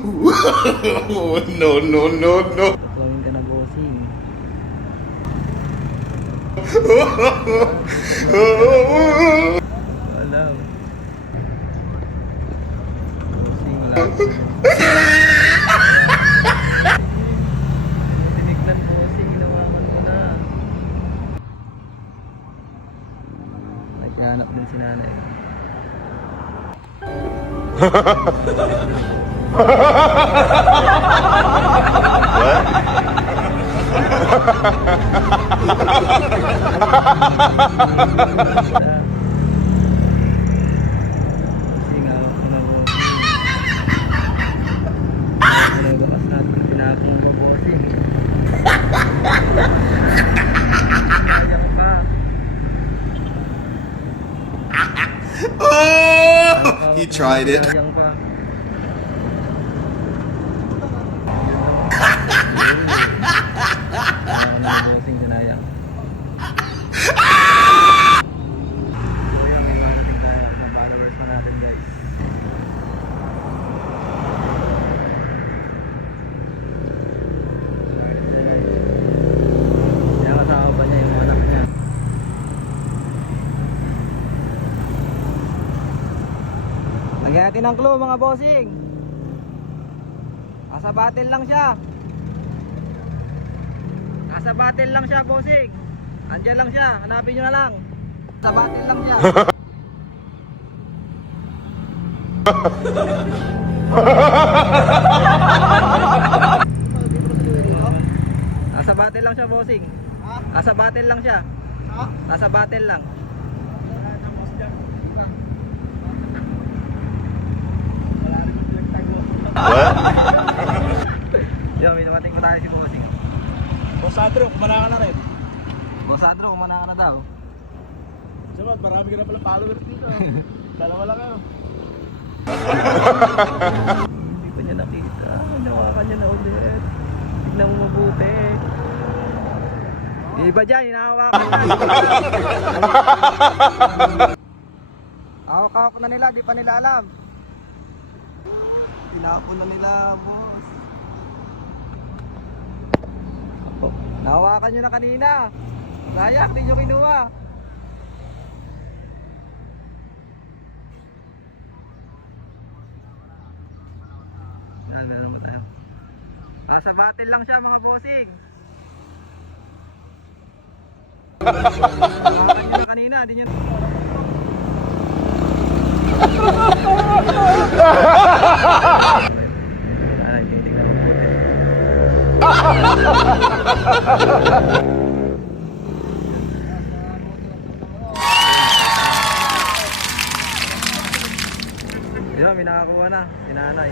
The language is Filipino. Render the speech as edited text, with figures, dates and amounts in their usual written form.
No, no, no, no. Tuwing ka na bossing. Wala. Bossing lang. Tinignan bossing, ginawaman mo na. Naghanap din si nanay. Oh, he tried it. Lagyan natin ng clue mga bossing. Nasa battle lang siya. Nasa battle lang siya bossing. Andyan lang siya, hanapin nyo na lang. Nasa battle lang siya. Nasa battle lang siya bossing. Nasa battle lang siya. Nasa battle lang. What? Yo, may namating ko tayo si bossing. Boss Andrew, kumana ka na rin. Boss Andrew, kumana ka na daw. Sabat, marami ka na pala followers dito. Dalawa lang kayo. Hindi pa niya nakita. Hinawakan niya na ulit. Tignan mo mabuti. Iba dyan, hinahawakan na. Hawak-hawak na nila, di pa nila alam. Tinapon na nila, boss. Opo. Nahawakan nyo na kanina. Sayang, di nyo kinuha. Meron mo tayo. Sa battle lang siya mga bossing. Nahawakan nyo na kanina, di nyo... Ay, tinitignan mo puti. Yun, may nakakuha na, sinanay.